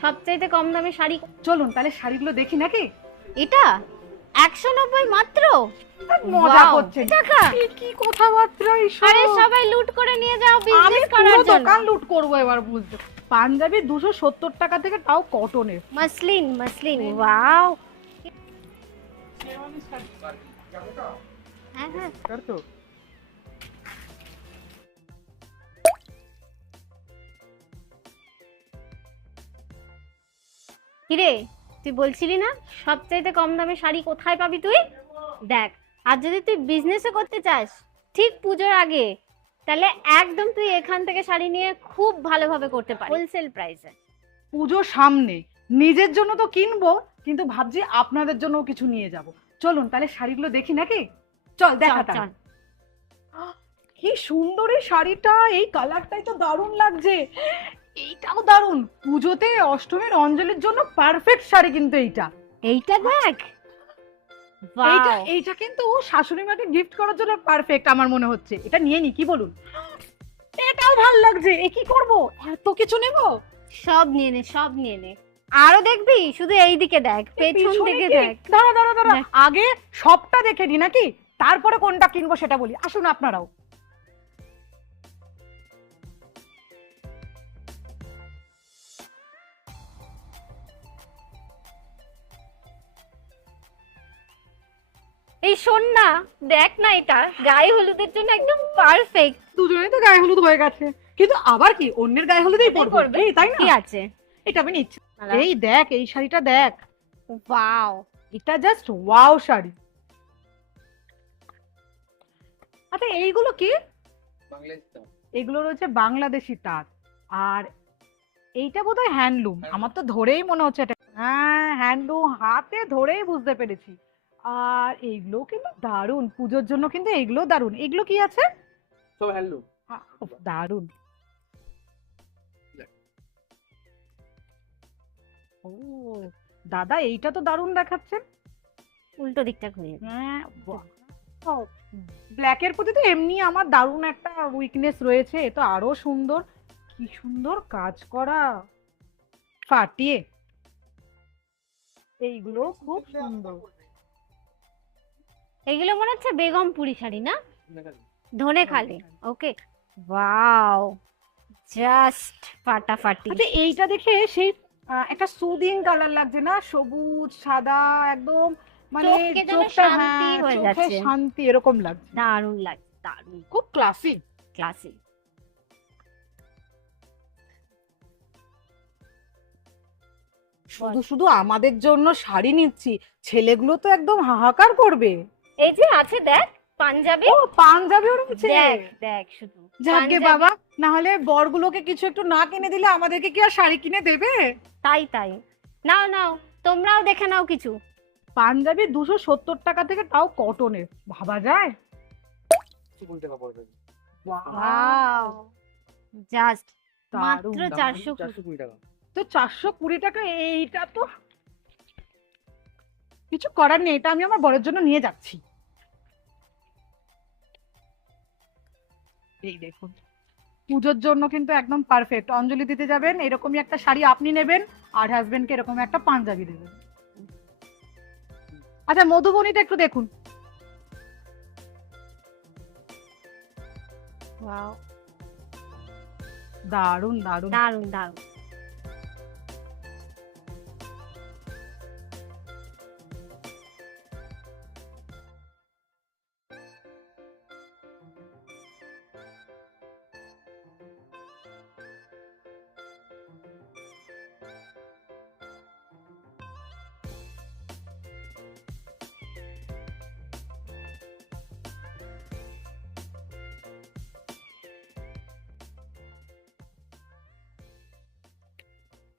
সবচাইতে কম দামে শাড়ি। চলুন তাহলে শাড়িগুলো দেখি নাকি। এটা 190 মাত্র। মজা Wow, করছে টাকা। কি কথাবার্তা এইসব। আরে সবাই লুট করে নিয়ে যাও আমি বিজনেস পুরো করার জন্য। দোকান লুট করবো এবার বুঝতে। পাঞ্জাবি 270 টাকা থেকে, তাও কটনের। Muslin muslin wow. হ্যাঁ হ্যাঁ তো কিরে, তুই বলছিলি না সবচাইতে কম দামে শাড়ি কোথায় পাবি তুই? দেখ, আর যদি তুই বিজনেসও করতে চাস ঠিক পুজোর আগে, তাহলে একদম তুই এখান থেকে শাড়ি নিয়ে খুব ভালোভাবে করতে পারিস হোলসেল প্রাইসে। পুজো সামনে, নিজের জন্য তো কিনবো, কিন্তু ভাবছি আপনাদের জন্য কিছু নিয়ে যাব। চলুন তাহলে শাড়িগুলো দেখি নাকি। চল দেখা চল, চল। কি সুন্দর এই শাড়িটা, এই কালারটাই তো দারুণ লাগছে। এইটাও দারুণ, পুজোতে অষ্টমীর অঞ্জলির জন্য পারফেক্ট শাড়ি কিন্তু এইটা। এইটা দেখ, এইটা ওয়াও। এইটা কিন্তু শাশুড়ি মাকে গিফট করার জন্য পারফেক্ট আমার মনে হচ্ছে। এটা নিয়ে নি, কি বলুন? এটাও ভালো লাগছে। এ কি করব, এত কিছু নেব? সব নিয়ে নে, সব নিয়ে নে। আরো দেখবি? শুধু এই দিকে দেখ, পেছন পিছনে দিকে কি? দেখ। দাঁড়া দাঁড়া দাঁড়া, দেখ। আগে সবটা দেখে নি নাকি, তারপরে কোনটা কিনবো সেটা বলি। আসুন আপনারাও। এই শোন না, দেখ না, এটা গায়ে হলুদের জন্য একদম পারফেক্ট। দুজনেই তো গায়ে হলুদ হয়ে গেছে, কিন্তু আবার কি অন্যের গায়ে হলুদেই পড়বে, এই তাই কি না? আছে? এটা আমি নিচ্ছি। এই দেখ, এই শাড়িটা দেখ, ওয়াও। এটা জাস্ট ওয়াও শাড়ি। আচ্ছা এইগুলো কি? এগুলো রয়েছে বাংলাদেশি তাঁত। আর এইটা বোধহয় হ্যান্ডলুম, আমার তো ধরেই মনে হচ্ছে এটা। হ্যাঁ হ্যান্ডলুম, হাতে ধরেই বুঝতে পেরেছি। আর এইগুলো কিন্তু দারুণ, পুজোর জন্য কিন্তু এইগুলো দারুণ। এগুলো কি আছে? সব হ্যান্ডলুম। দারুণ। ও দাদা, এইটা তো দারুণ দেখাচ্ছে। উল্টো দিকটা ঘুরিয়ে। হ্যাঁ, ব্ল্যাকের প্রতি তো এমনি আমার দারুণ একটা উইকনেস রয়েছে, এ তো আরো সুন্দর। কি সুন্দর কাজ করা, ফাটিয়ে। এইগুলো খুব সুন্দর। এগুলো মনে হচ্ছে বেগমপুরি শাড়ি না? ধনেখালি। ওকে, ওয়াও, জাস্ট ফাটাফাটি। আচ্ছা এইটা দেখে সেই একটা সুদিং কালার লাগছে না, সবুজ সাদা একদম, মানে চোখকে যেন চোখটা, শান্তি হ্যাঁ হয়ে চোখে যাচ্ছে। শান্তি এরকম লাগছে। দারুণ লাগছে, দারুণ খুব ক্লাসি। ক্লাসি। শুধু শুধু আমাদের জন্য শাড়ি নিচ্ছি, ছেলেগুলো তো একদম হাহাকার করবে। এই যে আছে দেখ, পাঞ্জাবি। ও পাঞ্জাবিও রয়েছে। দেখ দেখ শুধু। যাকে পাঞ্জাবি। বাবা, না হলে বরগুলোকে কিছু একটু না কিনে দিলে আমাদেরকে কি আর শাড়ি কিনে দেবে? তাই তাই, নাও নাও, তোমরাও দেখে নাও কিছু। পাঞ্জাবি 270 টাকা থেকে, তাও কটনের, ভাবা যায়। 20 টাকা পড়বে। ওয়াও, জাস্ট মাত্র দারুণ। 420। টাকা। তো 420 টাকা, এইটা তো কিছু করার নেই, এটা আমি আমার বরের জন্য নিয়ে যাচ্ছি। এই দেখুন, পুজোর জন্য কিন্তু একদম পারফেক্ট। অঞ্জলি দিতে যাবেন, এরকমই একটা শাড়ি আপনি নেবেন, আর হাজবেন্ডকে এরকম একটা পাঞ্জাবি দেবেন। আচ্ছা মধুবনীটা একটু দেখুন। ওয়াও, দারুণ দারুণ। দারুণ দারুণ।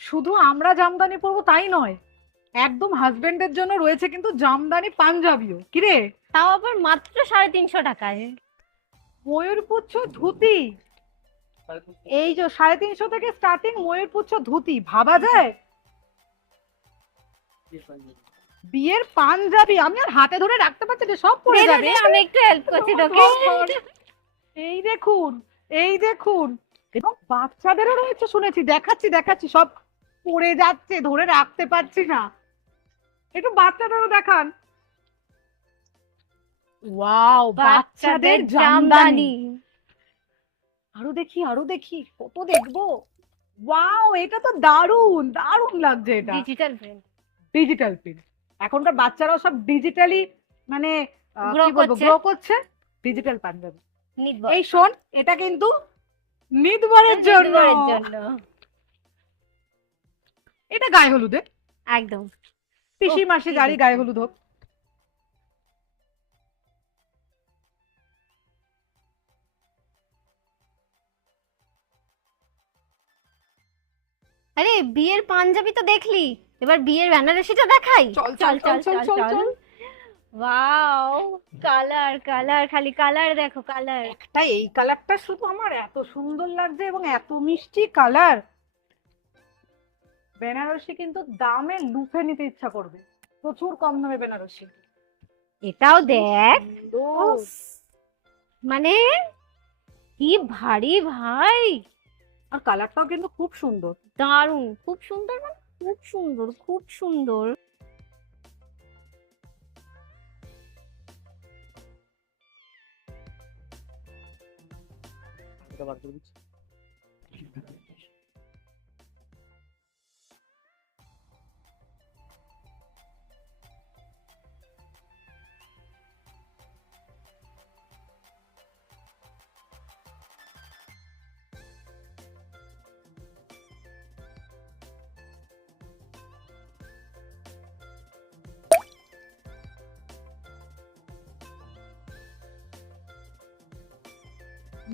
শুধু আমরা জামদানি পরবো তাই নয়, একদম হাজবেন্ডের জন্য রয়েছে কিন্তু জামদানি পাঞ্জাবিও। কিরে, তাও আবার মাত্র 350 টাকায়। ময়ূরপুচ্ছ ধুতি, এই যে 350 থেকে স্টার্টিং ময়ূরপুচ্ছ ধুতি, ভাবা যায়। বিয়ের পাঞ্জাবি আমি আর হাতে ধরে রাখতে পারছি না, সব পড়ে দে, দে, যাবে। দে, আমি একটু হেল্প করছি তোকে। এই দেখুন, এই দেখুন, এবং বাচ্চাদেরও রয়েছে শুনেছি, দেখাচ্ছি দেখাচ্ছি সব। পড়ে যাচ্ছে, ধরে রাখতে পারছি না। একটু বাচ্চাদেরও দেখান। ওয়াও, বাচ্চাদের জামদানি। আরো দেখি, আরো দেখি, কত দেখবো। ওয়াও, এটা তো দারুণ দারুণ লাগছে। এটা ডিজিটাল প্রিন্ট ডিজিটাল প্রিন্ট। এখনকার বাচ্চারাও সব ডিজিটালি মানে Grow কি বলবো, করছে। গ্রো করছে। ডিজিটাল পাঞ্জাবি। নিব এই শোন, এটা কিন্তু নিদবারের জন্য। জন্য এটা গায়ে হলুদে, একদম পিসি মাসি কি গাড়ি দেখতে। গায়ে হলুদ হোক। আরে বিয়ের পাঞ্জাবি তো দেখলি, এবার বিয়ের বেনারসিটা দেখাই। চল চল চল চল চল চল। ওয়াও, কালার কালার, খালি কালার দেখো, কালার। একটা এই কালারটা শুধু আমার এত সুন্দর লাগছে এবং এত মিষ্টি কালার। বেনারসি কিন্তু দামে লুফে নিতে ইচ্ছা করবে, প্রচুর কম দামে বেনারসি। এটাও দেখ, সুন্দর। মানে কি ভারী ভাই, আর কালারটাও কিন্তু খুব সুন্দর। দারুণ, খুব সুন্দর, মানে খুব সুন্দর, খুব সুন্দর। এটা বার করে দিচ্ছি।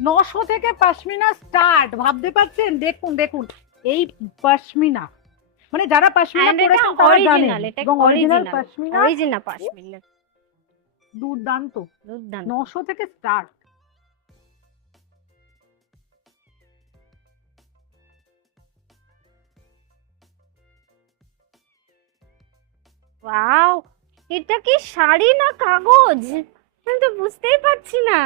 নশো থেকে পশমিনা স্টার্ট, ভাবতে পারছেন? দেখুন দেখুন, এই পশমিনা মানে যারা পশমিনা And এটা পরেছেন তারা জানেন। original, এটা এবং original original, pashmina original pashmina, দুর্দান্ত। দুর্দান্ত। 900 থেকে স্টার্ট। ওয়াও, এটা কি শাড়ি না কাগজ, আমি তো বুঝতেই পারছি না।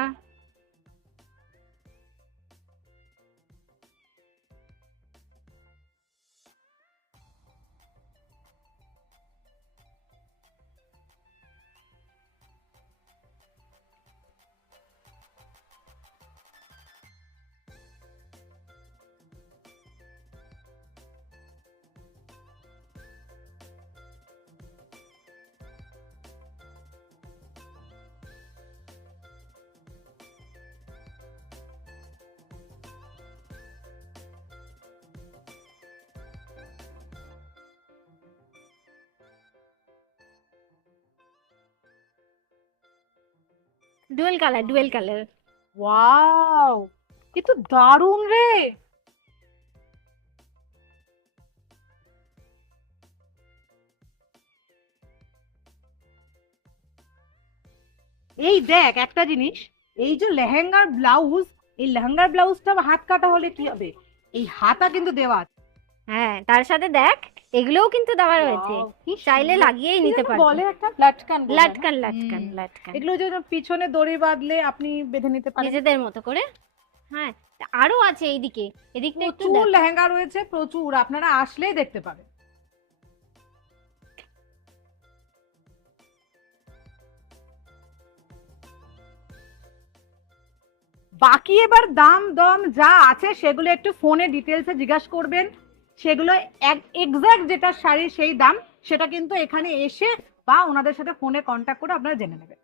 Dual colour, dual colour. Wow, এ তো দারুণ রে। এই দেখ একটা জিনিস, এই যে লেহেঙ্গার ব্লাউজ, এই লেহেঙ্গার ব্লাউজটা হাত কাটা হলে কি হবে, এই হাতা কিন্তু দেওয়া আছে। হ্যাঁ, তার সাথে দেখ এগুলোও কিন্তু দেওয়া রয়েছে, Wow, কি চাইলে সুন্দর। লাগিয়েই কি নিতে যেন পারবে। বলে একটা লাটকান বলে না? লাটকান, লাটকান, হুম। লাটকান, এগুলো যে পিছনে দড়ি বাঁধলে আপনি বেঁধে নিতে পারেন। নিজেদের মতো করে। হ্যাঁ, আরো আছে এইদিকে, এদিকটা একটু প্রচুর দেখ। লেহেঙ্গা রয়েছে, প্রচুর, আপনারা আসলেই দেখতে পাবেন। বাকি এবার দাম দম যা আছে সেগুলো একটু ফোনে ডিটেলসে জিজ্ঞাসা করবেন। সেগুলো এক্সাক্ট যেটা শাড়ির সেই দাম সেটা কিন্তু এখানে এসে বা ওনাদের সাথে ফোনে কন্ট্যাক্ট করে আপনারা জেনে নেবেন।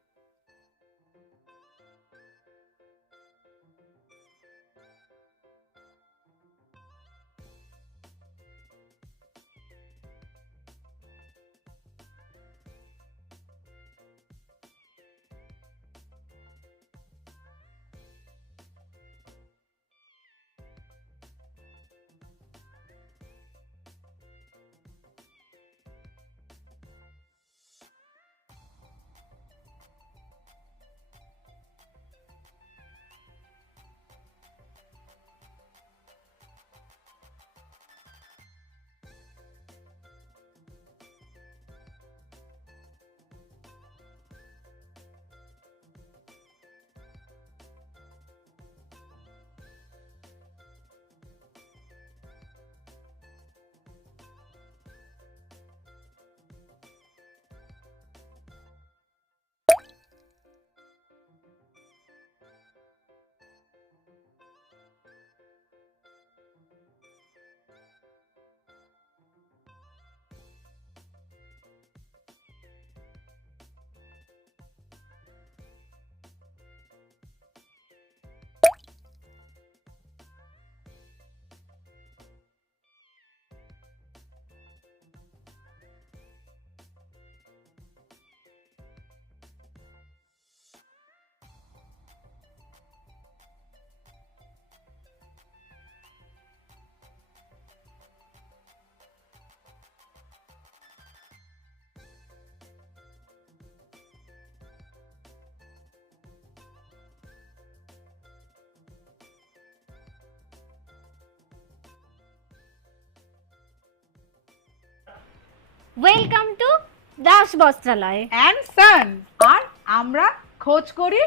Welcome to Das Bastralaya. And son. আর আমরা খোঁজ করি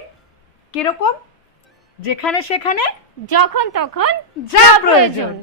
কিরকম, যেখানে সেখানে যখন তখন যা প্রয়োজন।